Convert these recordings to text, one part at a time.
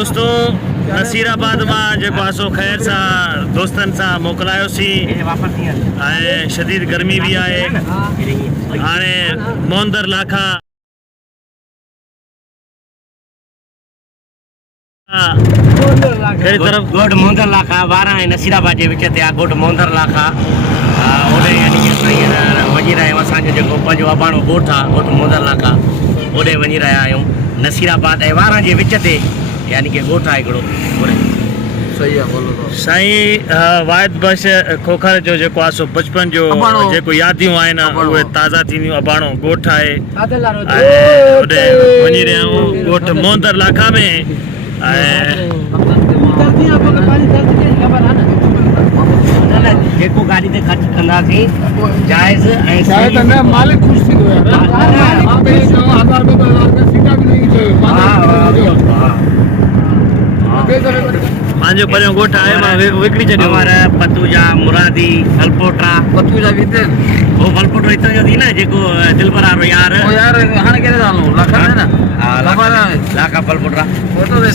दोस्तों नसीराबाद में जो आसो खैर सा दोस्तन सा मोकलायोसी ऐं शदीद गर्मी भी आए हाणे मोंदर लाखा कहिड़ी तरफ़ गोड मोंदर लाखा 12 ऐं नसीराबाद जे विच ते आहे गोड मोंदर लाखा ओॾे यानी कि असां वञी रहिया आहियूं असांजो जेको पंहिंजो अबाणो ॻोठु आहे गोड मोंदर लाखा ओॾे वञी रहिया आहियूं नसीराबाद ऐं 12 जे विच ते यानी कि ॻोठु आहे हिकिड़ो ओॾे सही आहे बोलो साईं वाहिद बश खोखर जो जेको आहे सो बचपन जो जेको यादियूं आहिनि उहे ताज़ा थींदियूं अबाणो ॻोठु आहे ऐं ओॾे वञी रहिया आहियूं ॻोठु मोंदर लाखा में जेको गाॾी ते ख़र्च कंदासीं जाइज़ ऐं शायद न मालिक खुश थींदो पंहिंजो परियों ॻोठु आहे मां विकिणी छॾियो पतूजा मुरादी फलपोटरा पतूजा बि हिते वो फलपोटो हितां जो थी न जेको दिलबर वारो यार ओ यार हाणे कहिड़े हलूं लाखा है न हा लाखा फलपोटरा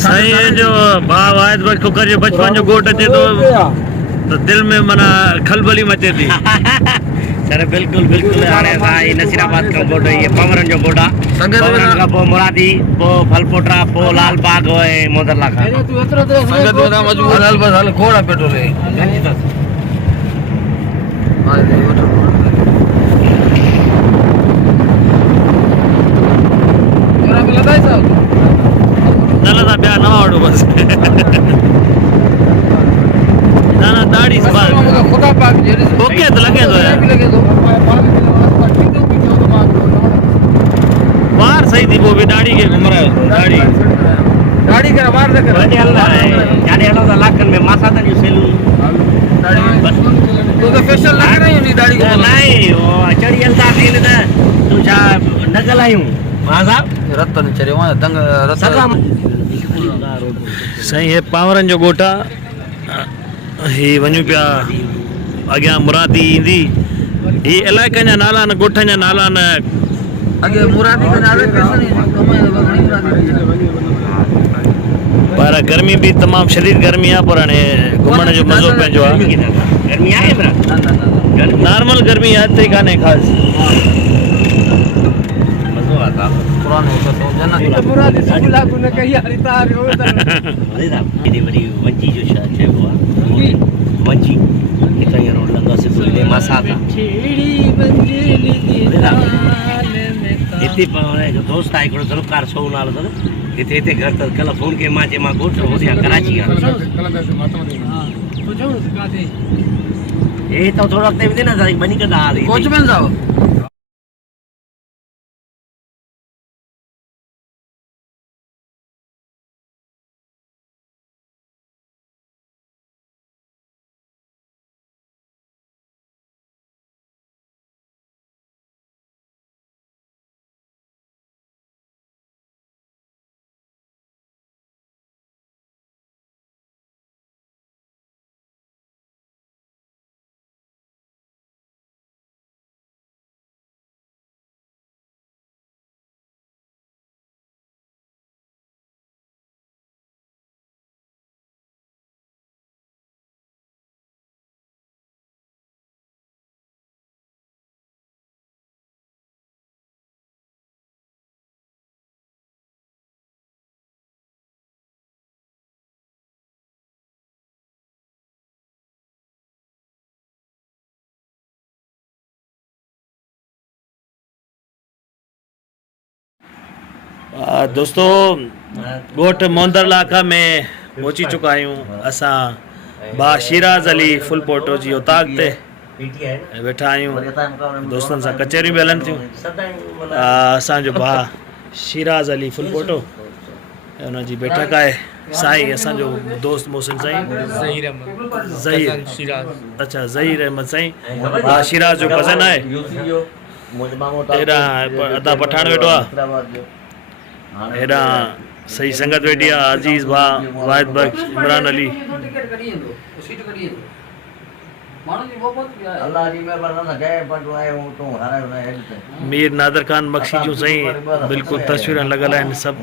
साईं जो भाउ वाहिद बश खोखर जो बचपन जो ॻोठु अचे तो दिल में मना खलबली मचे थी सर बिल्कुल बिल्कुल हाणे असां नसीराबाद खां ॻोठु इहे पवरनि जो ॻोठु आहे पवरनि खां पोइ मुरादी पोइ फलपोटरा पोइ लाल बाग ऐं मोदर लाखा संगत वदा मजबूर हल बस हल खोड़ा पेट्रोल है न लॻा ॿिया न वठो बसि ना दाढ़ी खुदा पाक जेरी ओके तो लगे तो यार लगे तो बाहर सही थी वो भी दाढ़ी के घूम रहा है दाढ़ी गाड़ी कर बाहर से कर वॾे हलंदा जाॾे हलंदा त लाखनि में मासा तन सैलून तो फेशियल लग रही है दाढ़ी को नहीं वो चढ़ी हलंदासीं त तूं छा न ॻाल्हायूं मां साहब रतन चरियो आहे दंग रतन सही है पावरन जो ॻोठु ही वञूं पिया अॻियां मुरादी ईंदी ही इलाइक़नि जा नाला न ॻोठनि जा नाला न अगे मुरादी के नाले पर गर्मी भी तमाम शदीद गर्मी आहे पर हाणे घुमण जो मज़ो पंहिंजो आहे गर्मी आहे भरा नॉर्मल गर्मी आहे हिते कान्हे ख़ासि मज़ो आता पुराने तो जन्नत मुरादी सुला को न कही हरी तार हो अरे साहब एडी वडी वंची जो छा चइबो आहे वंची हितां ई रोड लंगा से फुले मासा था हिते जो दोस्त आहे हिकिड़ो ज़ुल्फ़कार सो नालो अथनि हिते हिते घर त कल्ह फ़ोन कई मां चयो मां ॻोठु होॾे कराची आहे हे त थोरो अॻिते वेंदे न बनी कंदा कोचमैन साहब दोस्तों ॻोठु मोंदर लाखा में पहुची चुका आहियूं असां बा शिराज अली फुल पोटो जी उताक ते वेठा आहियूं दोस्तनि सां कचहरियूं बि हलनि थियूं असांजो भाउ शिराज अली फुल पोटो हुनजी बैठक आहे साईं असांजो दोस्त मोहसिन साईं ज़हीर अच्छा ज़हीर अहमद साईं शिराज जो कज़न आहे हेॾां अदा पठाण वेठो आहे हेॾा सही संगत वेठी आहे अजीज़ भाउ वाहिद बख्श इमरान अली अल्लाह जी में बरना गए पटवाए हूं तो हरा है मीर नादर खान बख्शी जो सही बिल्कुल तस्वीर लगल आहिनि सब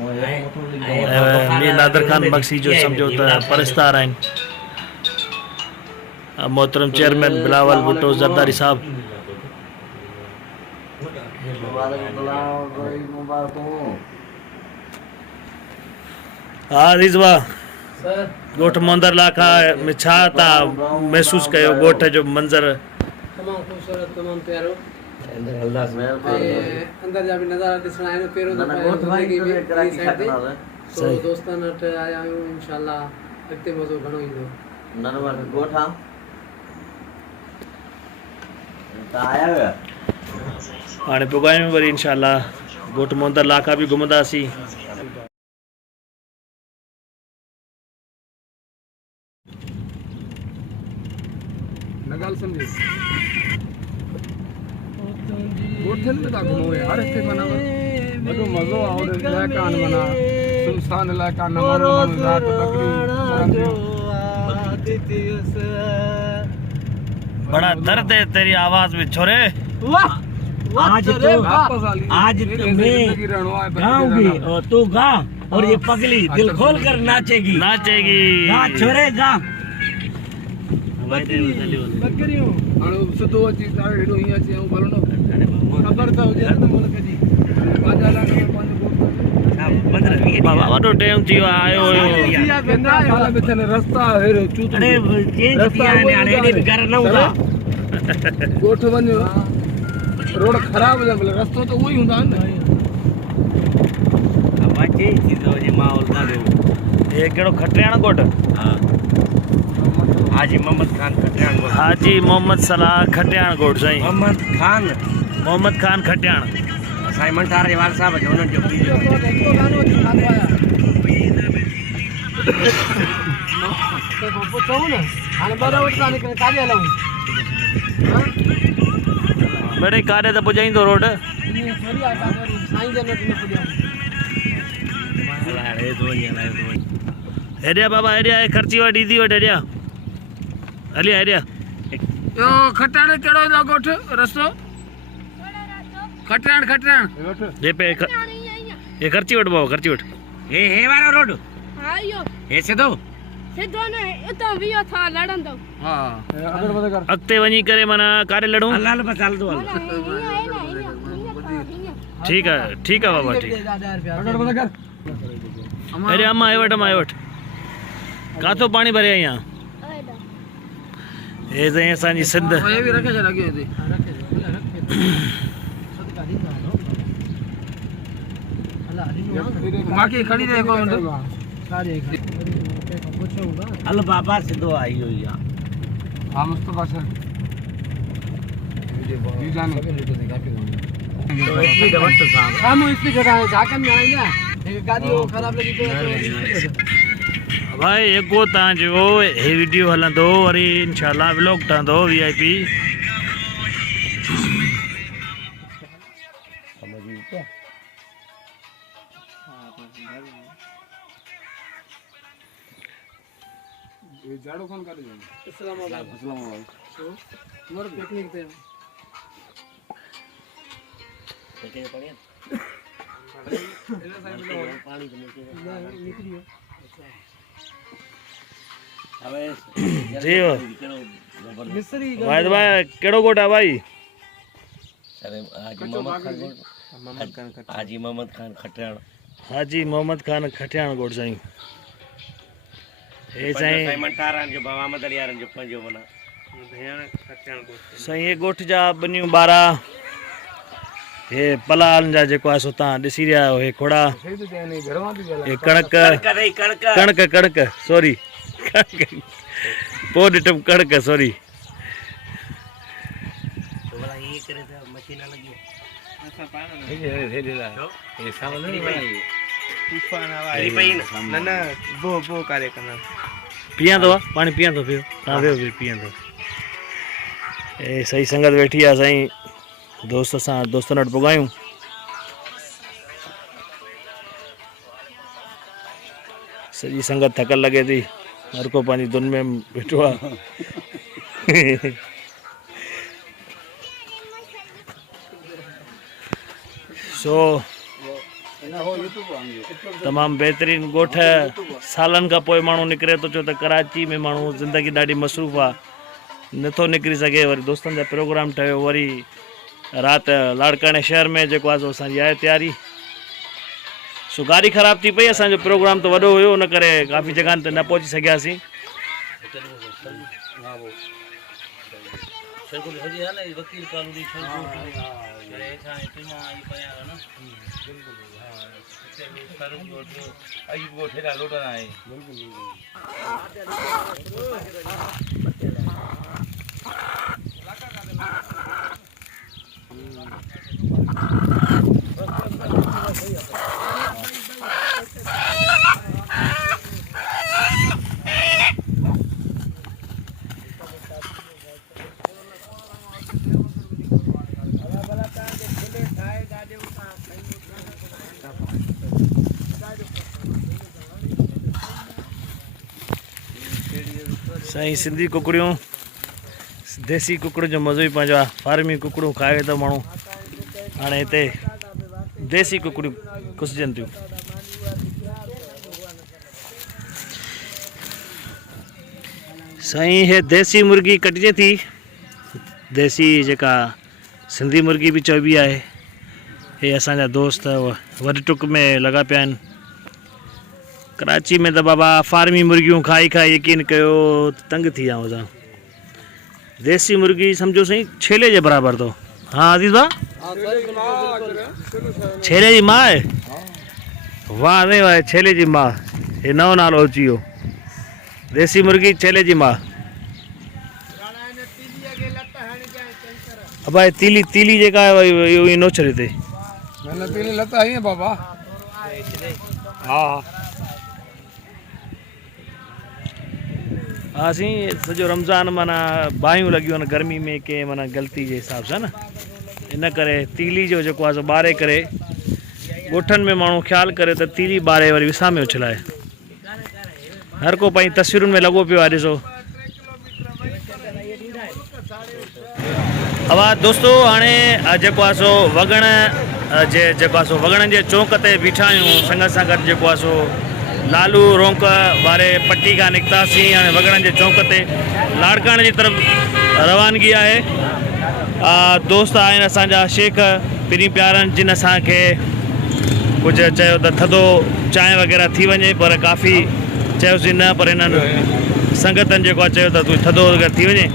मीर नादर खान बख्शी जो समझो त परस्तार आहिनि मोहतरम चेयरमैन बिलावल भुट्टो जरदारी साहब हाँ रिजवा गोठ मोंदर लाखा में छा था महसूस कयो गोठ जो मंजर तमाम खूबसूरत तमाम प्यारो अंदर जा भी नज़ारा ॾिसण आहियो पहिरियों दफ़ा ज़िंदगी में साइड ते सो दोस्तनि वटि आया आहियूं इंशाल्लाह अॻिते मज़ो घणो ईंदो गोठा आया हुआ हाणे पुगायूं वरी इंशाल्लाह गोठ मोंदर लाखा भी घुमंदासीं नगाल समझे गोठन में ता घुमो हर हिते मना वॾो मज़ो आहे और इलाइक़ा आहिनि माना सुनसान इलाइक़ा न माण्हू राति बकरियूं बड़ा दर्द है तेरी आवाज में छोरे आज तो मैं गाऊंगी और तू गा और ये पगली दिल खोल कर नाचेगी नाचेगी गा छोरे गा बकरियूं हाणे सिधो अची तारे हेॾो हीअं अची ऐं भलो ख़बर त हुजे न मुल्क जी पंहिंजा इलाइक़े में पंहिंजो बाबा वॾो टाइम थी वियो आयो हुयो रस्ता हेॾो अरे चेंज किया है हाणे एॾे बि घर न हूंदा गोठ वञो रोड ख़राब हुजनि भले रस्तो त उहो ई हूंदा आहिनि अब चेंज थी थो वञे माहौल ॾाढो ये कहिड़ो खटियाण गोठ हा हाजी मोहम्मद खान खटियाण गोठ हाजी मोहम्मद सलाह खटियाण गोठ साईं मोहम्मद खान खटियाण असांजे मंठार जे वार साहब जो हुननि जो चऊं न हाणे ॿ रोड कान निकिरे काॾे हलूं बड़े काॾे त पुॼाईंदो रोड साईं जन वटि न पुॼाऊं हेॾिया बाबा हेॾिया खर्ची वटि ईंदी वटि हेॾिया हलिया हेॾिया यो खटाण कहिड़ो आहे गोठ रस्तो खटाण ये पे ये खर्ची वटि बाबा खर्ची वटि हे वारो रोड हाँ यो हे सिधो सिद्धो न इतो वियो था लड़ंदो हा अगर बद कर अॻिते वञी करे माना काॾे लड़ूं हल बस हल तूं हल ठीक है बाबा ठीक अगर बद कर अरे अम्मा आए वटि काथो पानी भरे यहाँ ये तो असांजी सिंध ये भी रखे जा लगे थे बाकी खड़ी रहे को हल बाबा सिधो आई हुई आहे हां मुस्तफा सर जी जाने सामू स्पीकर है झाकन में आई ना एक गाड़ी वो खराब लगी तो भाई एगो तव्हांजो हे वीडियो हलंदो वरी इंशाल्लाह व्लॉग ठहंदो VIP ये झाड़ू कौन कर रहे हैं अस्सलाम वालेकुम तुम्हारे पिकनिक पे पानी निकलियो जी वाहिद भाई कहिड़ो गोठ आहे भाई हाजी मोहम्मद खान खटियाण हाजी मोहम्मद खान खटियाण गोठ साईं हे साईं मंठारनि जो बाबा मदड़ियारनि जो पंहिंजो माना साईं हे गोठ जा ॿनियूं ॿारहा हे पलाल जा जेको आहे सो तव्हां ॾिसी रहिया आहियो हे खोड़ा हे कणक सॉरी पोइ ॾिठुमि कणक सॉरी पियां थो पानी पियां थो पियो तव्हां वियो पियां थो ए सही संगत वेठी आहे साईं दोस्त सां दोस्तनि वटि पुगायूं सॼी संगत थकल लॻे थी हर को पंहिंजी धुन में वेठो आहे सो तमामु बहितरीनु ॻोठ सालनि खां पोइ माण्हू निकिरे थो, छो त कराची में माण्हू ज़िंदगी ॾाढी मसरूफ़ आहे, नथो निकिरी सघे। वरी दोस्तनि जा प्रोग्राम ठहियो, वरी राति लाड़काणे शहर में जेको आहे सो असांजी आहे तयारी। सो गाॾी ख़राबु थी पई, असांजो प्रोग्राम त वॾो हुयो, उन करे काफ़ी जॻहनि ते न पहुची सघियासीं। साईं सिंधी कुकड़ियूं, देसी कुकड़ जो मज़ो ई पंहिंजो आहे। फार्मी कुकड़ूं खाए थो माण्हू, हाणे हिते देसी कुकड़ियूं घुसजनि थियूं। साईं हे देसी मुर्गी कटिजे थी, देसी जेका सिंधी मुर्गी बि चइबी आहे। हे असांजा दोस्त वॾ टुक में लॻा पिया आहिनि। कराची में त बाबा फार्मी मुर्गियूं खाई खाई यकीन कयो तंग थी विया हुआ। देसी मुर्गी सम्झो साईं छेले जे बराबरि थो। हाँ अज़ीज़ भाउ, छेले जी मां आहे। वाह रे वाह, छेले जी मां, हे नओं नालो अची वियो, देसी मुर्गी छेले जी मां। अब तीली तीली जेका आहे इहो ई नोचर हिते मैंने तीली लता आई है बाबा। हाँ हाँ सी सॼो रमज़ान माना बाहियूं लॻियूं आहिनि गर्मी में, के माना ग़लती जे हिसाब सां न, इन करे तीली जो जेको आहे सो ॿारे करे ॻोठनि में माण्हू ख़्यालु करे त तीली ॿारे वरी विसामे उछलाए। हर को पंहिंजी तस्वीरुनि में लॻो पियो आहे। ॾिसो अवा दोस्तो, हाणे जेको आहे सो वॻण जेको आहे सो वॻणनि जे चौंक ते बीठा आहियूं। संगत सां गॾु जेको आहे सो लालू रोंक वारे पट्टी खां निकितासीं, हाणे वॻणनि जे चौंक ते लाड़काणे जी तरफ़ रवानगी आहे। दोस्त आहिनि असांजा शेख पिनी प्यारनि, जिन असांखे कुझु चयो त थधो चांहि वग़ैरह थी वञे, पर काफ़ी चयोसीं न, पर हिननि संगतनि जेको आहे चयो त तूं थधो वग़ैरह थी वञे।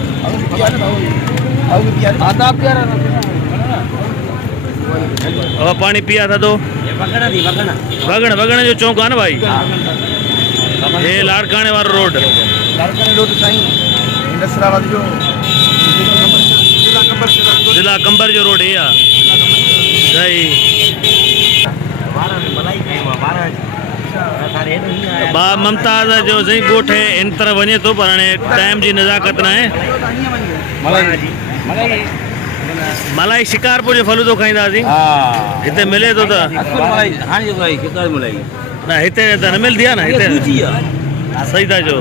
पानी पिया थधो वॻण जो चौंक आहे न भाई, हे लाड़काणे वारो रोड, ज़िला कंबर जो रोड हे आहे। बा मुमताज़ जो सही ॻोठ इन तरह वञे थो, पर हाणे टाइम जी नज़ाकत न आहे। मलाई शिकारपुर जो फलूदो खाईंदासीं, हिते मिले थो त न, हिते त न मिलंदी आहे न, हिते सही था चओ।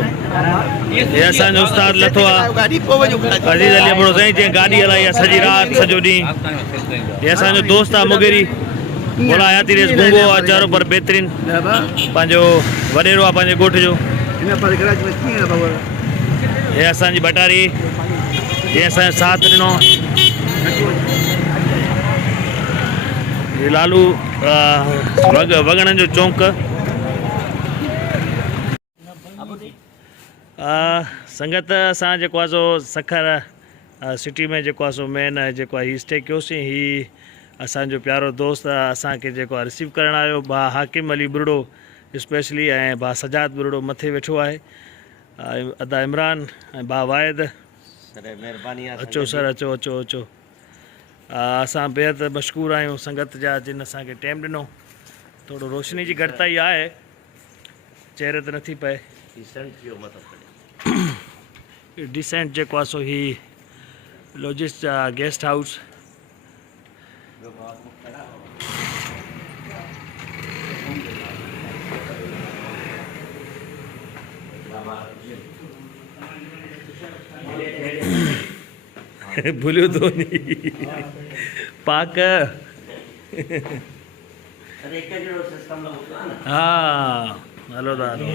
हे असांजो उस्ताद लथो आहे अज़ीज़ अली अबड़ो साईं, जंहिं गाॾी हलाई आहे सॼी राति सॼो ॾींहुं। हे असांजो दोस्त आहे मुगेरी, बोला हयाती रेस गुंगो आहे चारो पर बहितरीन, पंहिंजो वॾेरो आहे पंहिंजे ॻोठ जो। हे असांजी बटारी, हे असांजो साथ ॾिनो। लालू वॻणनि जो चौंक। संगत असां जेको आहे सो सखर सिटी में जेको आहे सो मेन जेको आहे हीउ स्टे कयोसीं। हीउ असांजो प्यारो दोस्त असांखे जेको आहे रिसीव करणु आयो, भाउ हाकिम अली बुरड़ो स्पेशली, ऐं भाउ सजाद बुरड़ो मथे वेठो आहे, अदा इमरान ऐं भाउ वाहिद। अचो सर, अचो अचो अचो। असां बेहद मशकूर आहियूं संगत जा, जिन असांखे टाइम ॾिनो। थोरो रोशनी जी घटिताई आहे, चहिरे ते नथी पए। डिसेंट जेको आहे सो ही लॉजिस्ट गेस्ट हाउस। भूलियो तो नहीं पाक हाँ हलो था हलो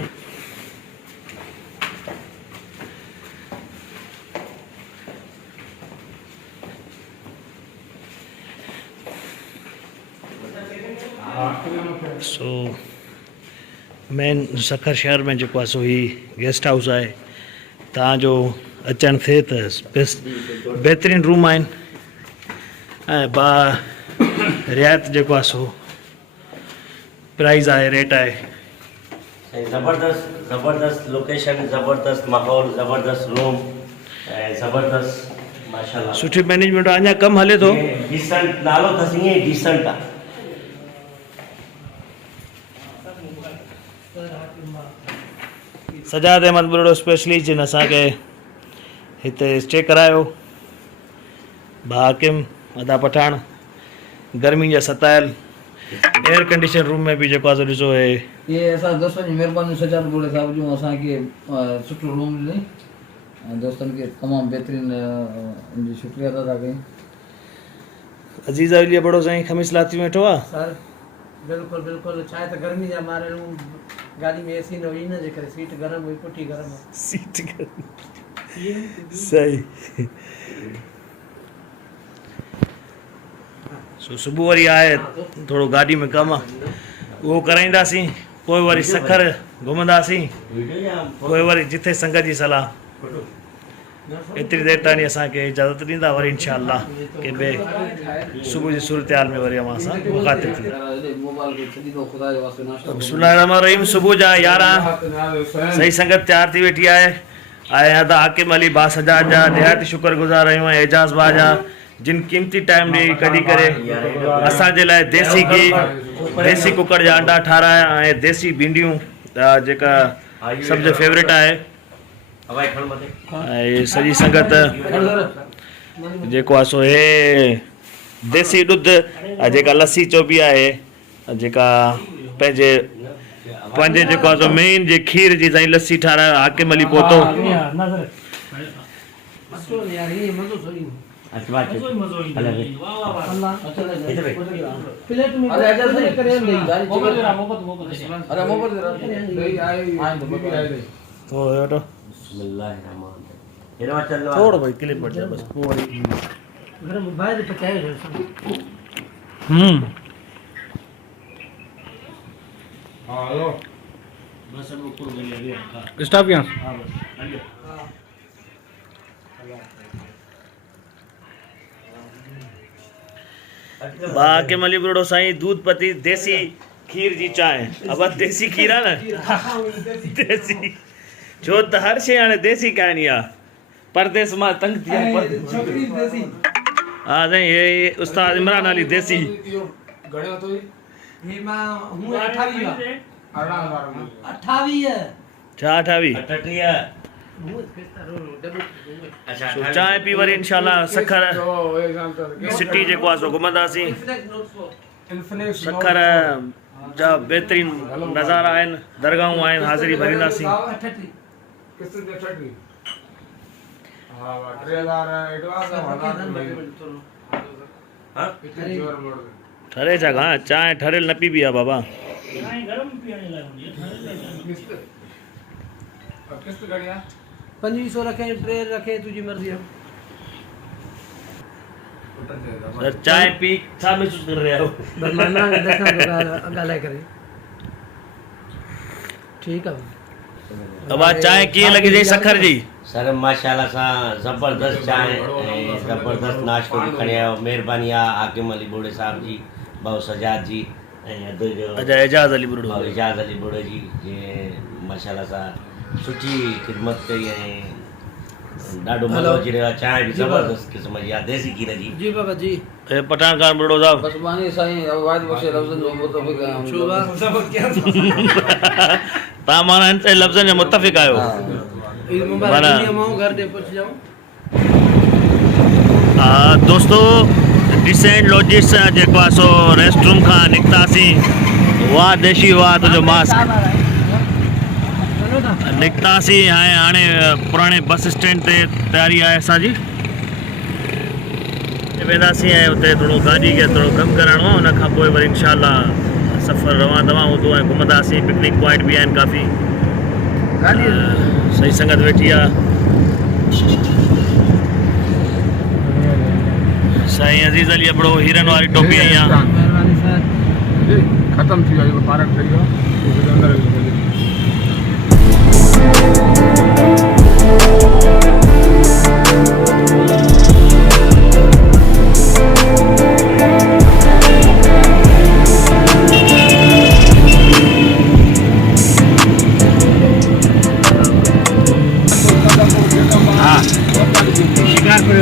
सो मेन सखर शहर में जो आहे सो ही गेस्ट हाउस आहे तव्हांजो अचणु थिए त बहितरीनु रूम आहिनि ऐं रियायत जेको आहे सो प्राइस आहे रेट आहे ज़बरदस्त लोकेशन, ज़बरदस्त माहौल, ज़बरदस्त रूम, ज़बरदस्त माशाल्लाह सुठी मैनेजमेंट आहे अञा कमु हले थो डिसेंट नालो अथसि ईअं डिसेंट आहे। सजाद अहमद बुरड़ो स्पेशली जिन असांखे हिते स्टे करायो हाकिम अदा पठान गर्मी जा सतायल एयर कंडीशन रूम में भी जेको आहे सो ॾिसो हे ये असां दोस्तनि जी महिरबानी सजाद बुड़े साहब जूं असांखे सुठो रूम ॾिनई ऐं दोस्तनि खे तमामु बहितरीनु जी शुक्रिया अदा कयूं। अजीज़ अली बड़ो साईं खमीस लाती में वेठो आहे सर बिल्कुल बिल्कुल छा त गर्मी जा मारे गाड़ी में एसी न हुई न जे करे सीट गरम हुई पुठी गरम हुई सीट सही सो सुबुह वरी आहे थोरो गाॾी में कमु आहे उहो कराईंदासीं पोइ वरी सखर घुमंदासीं पोइ वरी जिथे संगत जी सलाह एतिरी देरि ताईं असांखे इजाज़त ॾींदा वरी इंशाअल्लाह के ॿिए सुबुह जी सूरत हाल में वरी अवां सां मुखातिब थींदा। बिस्मिल्लाहिर्रहमानिर्रहीम सुबुह जा 11 सही संगत तयार थी वेठी आहे ऐं अदा हाकिम अली बा सजाद जा निहायत शुक्रगुज़ार आहियूं ऐं एजाज़ बा जा जिन क़ीमती टाइम ॾेई कढी करे असांजे लाइ देसी घी देसी कुकड़ जा अंडा ठाराया ऐं देसी भिंडियूं जेका सभ जो फेवरेट आहे ऐं सॼी संगत जेको आहे सो हे देसी ॾुध जेका लस्सी चोबी आहे जेका पंहिंजे जेको आहे सो मेन जे खीर जी साईं लस्सी ठारायो हाकिम अली पोतो यार ये मज़ो सही प्लेट में अरे एजाज नहीं करे नहीं मोहब्बत अरे मोहब्बत नहीं आई तो बेटा बिस्मिल्लाहिर्रहमानिर्रहीम थोड़ा भाई क्लिप बढ़ जाए बस गरम बाहर पकाए हेलो बस अब ऊपर मिल गया स्टॉप यहाँ हां बस बाकी मली बुरड़ो साईं दूध पती देसी खीर जी चांहि अब देसी खीर आहे न देसी छो त हर शइ हाणे देसी कहाणी आहे परदेस मां तंग थी आहे हा साईं हे उस्ताद इमरान अली देसी घणे तो ये मां हूं 28 छा 28 अच्छा सो चांहि पी वरी इंशाल्लाह सखर सिटी जेको आहे सो घुमंदासीं सखर जा बहितरीन नज़ारा आहिनि दरगाहूं आहिनि हाज़िरी भरींदासीं ठरे छा खां चांहि ठरियल न पीबी आहे बाबा किस्त घणी 2500 रखे ट्रे रखे तुझी मर्जी है सर चाय पी छा महसूस कर रहे हो बरमाना देखा गाला करे ठीक है अब आज चाय कीअं लॻी अथई सखर जी सर माशाल्लाह सां ज़बरदस्त चांहि ऐं ज़बरदस्त नाश्तो बि खणी आयो महिरबानी आहे हाकिम अली बुड़े साहिब जी भाउ सजाद जी ऐं अधु जो अच्छा एजाज़ अली बुरड़ो भाउ एजाज़ अली बुड़े जी माशाल्लाह सां सुठी ख़िदमत कई ऐं ॾाढो मज़ो अची रहियो आहे चांहि बि ज़बरदस्त क़िस्म जी आहे देसी खीर जी जी बाबा जी ए पठान खान बुरड़ो साहब बस मानी साईं वाद बख्शे लफ्ज़न जो मुतफिक आहियूं शोभा तव्हां माना हिन ते लफ़्ज़नि जा मुतफ़िक़ आहियो ईद मुबारक माना- दुनिया मां घर दे पहुंच जाऊं दोस्तों डिसेंट लॉजिस जेको आहे सो रेस्ट रूम खां निकितासीं वाह देशी वाह तुंहिंजो मास्क निकितासीं हाणे पुराणे बस स्टैंड ते तयारी आहे असांजी वेंदासीं ऐं हुते थोरो गाॾी खे थोरो कमु कराइणो आहे हुन खां पोइ वरी इंशाअल्लाह सफ़र रवां तवां हूंदो ऐं घुमंदासीं। पिकनिक पॉइंट बि आहिनि काफ़ी। सही संगत वेठी आहे। साईं अज़ीज़ अली अबड़ो हीरन वारी टोपी आई आहे। महिरबानी सर। खत्म थी वियो पार्क ठही वियो अंदर हाँ शिकारपुर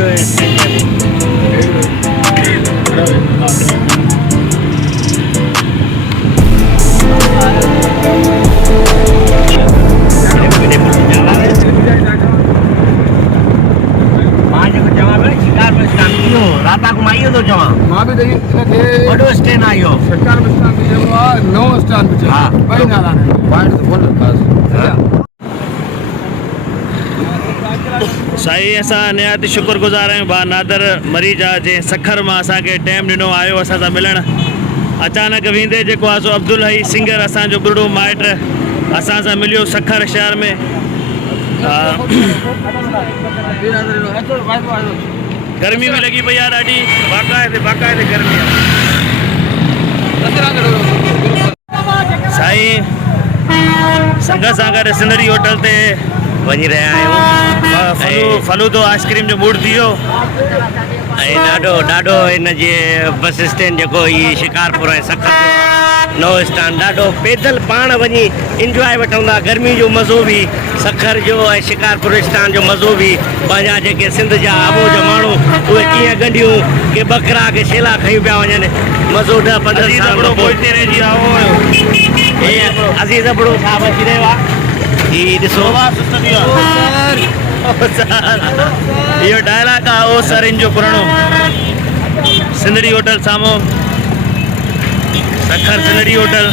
राता घुमाइयो तो चवां मां बि ॾेई हिनखे वॾो स्टेन आयो सरकार स्टान बि चइबो आहे नओं स्टान बि चइबो हा। आहे ॿई नाला आहिनि पॉइंट तो फुल बस साईं असां निहायत शुक्रगुज़ार आहियूं भाउ नादर मरीज आहे जंहिं सखर मां असांखे टाइम ॾिनो आयो असां सां मिलणु। अचानक वेंदे जेको आहे सो अब्दुल हई सिंगर असांजो बुढ़ो माइट असां सां मिलियो सखर शहर में। गर्मी बि लॻी पई आहे ॾाढी बाक़ाइदे गर्मी आहे। साईं संगत सां गॾु सिंदड़ी होटल ते वञी रहिया आहियूं फलूदो आइस्क्रीम जो मूड थी वियो। ऐं ॾाढो हिन जे बस स्टैंड जेको ई शिकारपुर ऐं सखर नओं स्टान ॾाढो पैदल पाण वञी इंजॉय वठंदा। गर्मी जो मज़ो बि सखर जो ऐं शिकारपुर स्टान जो मज़ो बि पंहिंजा जेके सिंध जा आबो जा माण्हू उहे कीअं गंढियूं के बकरा के छेला खयूं पिया वञनि। मज़ो 10-15 साल पोइ अज़ीज़ अबड़ो साहब अची रहियो आहे। ही ॾिसो इहो डायलॉग आहे ओ सर इन जो पुराणो। सिंदड़ी होटल साम्हूं सखर सिंदड़ी होटल।